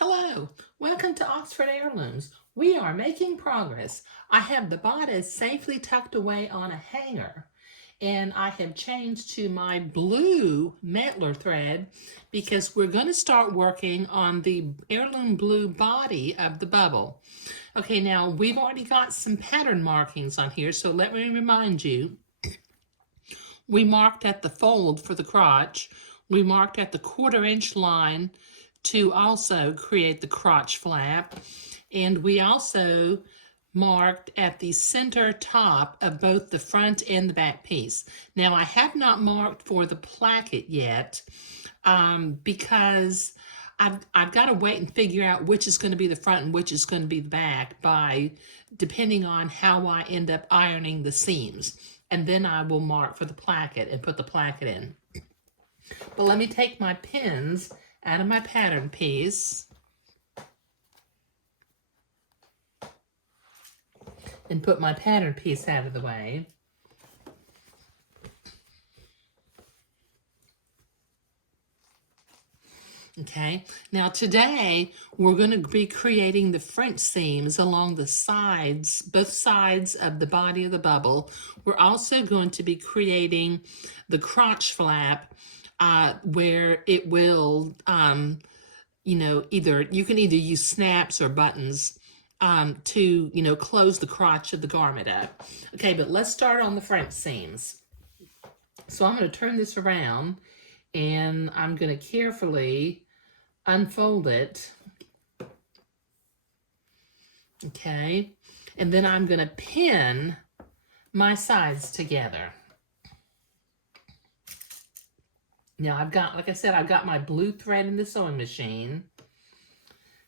Hello, welcome to Oxford Heirlooms. We are making progress. I have the bodice safely tucked away on a hanger, and I have changed to my blue Metler thread because we're going to start working on the heirloom blue body of the bubble. Okay, now we've already got some pattern markings on here, so let me remind you. We marked at the fold for the crotch. We marked at the 1/4 inch line to also create the crotch flap. And we also marked at the center top of both the front and the back piece. Now I have not marked for the placket yet because I've got to wait and figure out which is going to be the front and which is going to be the back depending on how I end up ironing the seams. And then I will mark for the placket and put the placket in. But let me take my pins out of my pattern piece and put my pattern piece out of the way. Okay, now today we're going to be creating the French seams along the sides, both sides of the body of the bubble. We're also going to be creating the crotch flap where it will, you can either use snaps or buttons to, close the crotch of the garment up. Okay, but let's start on the French seams. So I'm going to turn this around and I'm going to carefully unfold it. Okay, and then I'm going to pin my sides together. Now like I said, I've got my blue thread in the sewing machine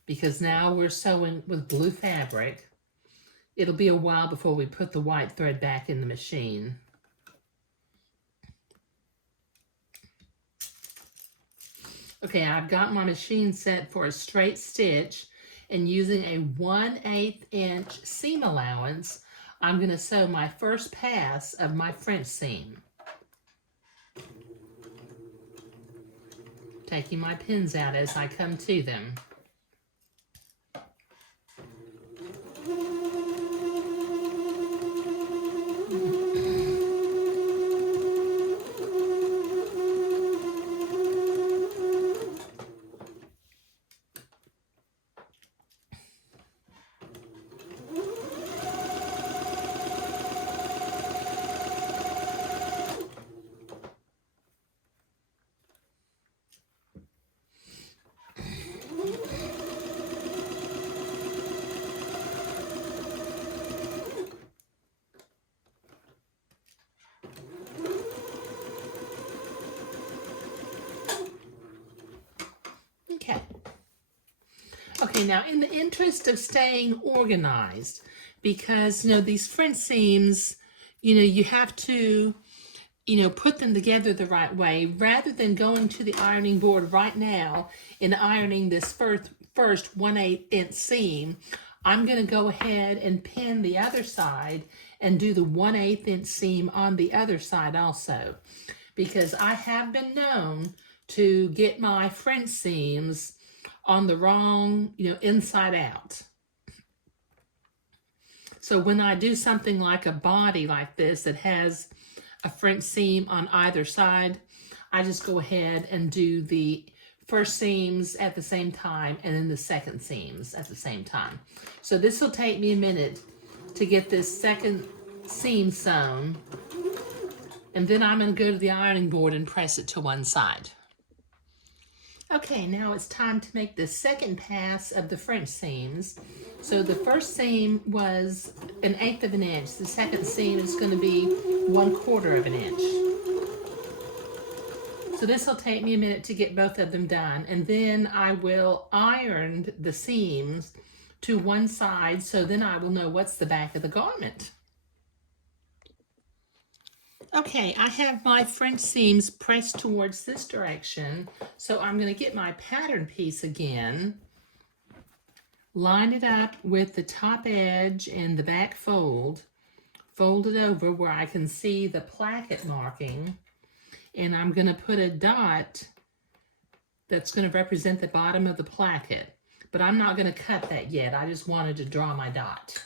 because now we're sewing with blue fabric. It'll be a while before we put the white thread back in the machine. Okay, I've got my machine set for a straight stitch, and using a 1/8 inch seam allowance, I'm going to sew my first pass of my French seam. Taking my pins out as I come to them. Okay, now in the interest of staying organized, because, these French seams, you have to, put them together the right way, rather than going to the ironing board right now and ironing this first 1/8 inch seam, I'm going to go ahead and pin the other side and do the 1/8 inch seam on the other side also, because I have been known to get my French seams on the wrong, inside out. So when I do something like a body like this that has a French seam on either side, I just go ahead and do the first seams at the same time and then the second seams at the same time. So this will take me a minute to get this second seam sewn, and then I'm going to go to the ironing board and press it to one side. Okay, now it's time to make the second pass of the French seams. So the first seam was 1/8 of an inch. The second seam is going to be 1/4 of an inch. So this will take me a minute to get both of them done. And then I will iron the seams to one side, so then I will know what's the back of the garment. Okay, I have my French seams pressed towards this direction, so I'm going to get my pattern piece again, line it up with the top edge and the back fold, fold it over where I can see the placket marking, and I'm going to put a dot that's going to represent the bottom of the placket. but I'm not going to cut that yet. I just wanted to draw my dot.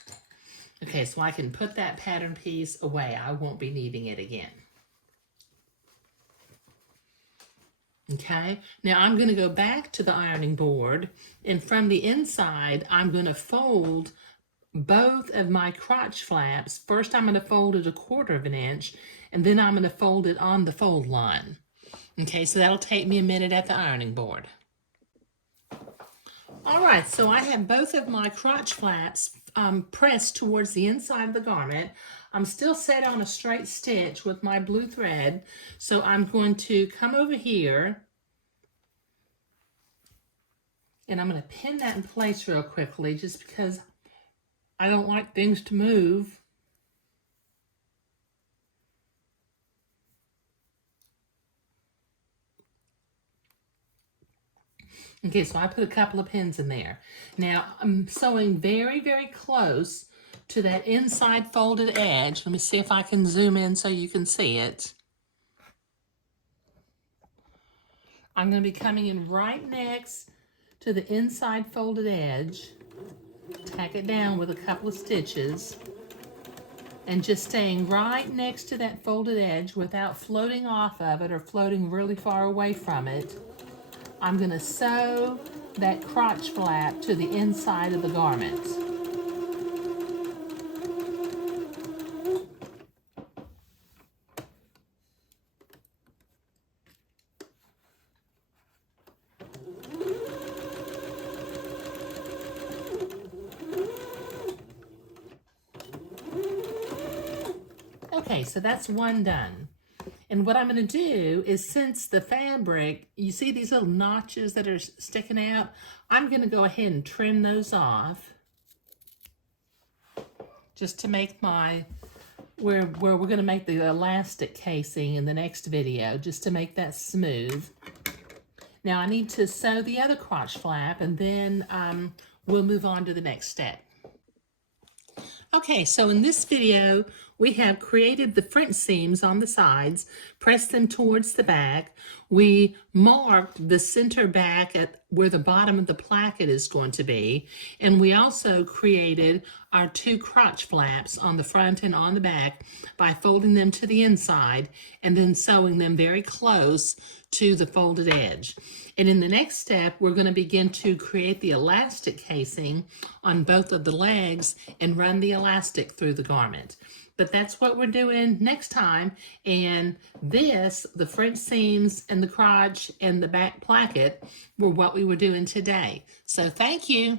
Okay, so I can put that pattern piece away. I won't be needing it again. Okay, now I'm going to go back to the ironing board, and from the inside, I'm going to fold both of my crotch flaps. First, I'm going to fold it 1/4 inch, and then I'm going to fold it on the fold line. Okay, so that'll take me a minute at the ironing board. All right, so I have both of my crotch flaps pressed towards the inside of the garment. I'm still set on a straight stitch with my blue thread, so I'm going to come over here and I'm going to pin that in place real quickly just because I don't like things to move. Okay, so I put a couple of pins in there. Now, I'm sewing very, very close to that inside folded edge. Let me see if I can zoom in so you can see it. I'm going to be coming in right next to the inside folded edge. Tack it down with a couple of stitches. And just staying right next to that folded edge without floating off of it or floating really far away from it. I'm going to sew that crotch flap to the inside of the garment. Okay, so that's one done. And what I'm going to do is, since the fabric, you see these little notches that are sticking out, I'm going to go ahead and trim those off just to make my, where we're going to make the elastic casing in the next video, just to make that smooth. Now I need to sew the other crotch flap, and then we'll move on to the next step. Okay, so in this video, we have created the French seams on the sides, pressed them towards the back. We marked the center back at where the bottom of the placket is going to be. And we also created our 2 crotch flaps on the front and on the back by folding them to the inside and then sewing them very close to the folded edge. And in the next step, we're going to begin to create the elastic casing on both of the legs and run the elastic through the garment. But that's what we're doing next time. And this, the French seams and the crotch and the back placket, were what we were doing today. So thank you.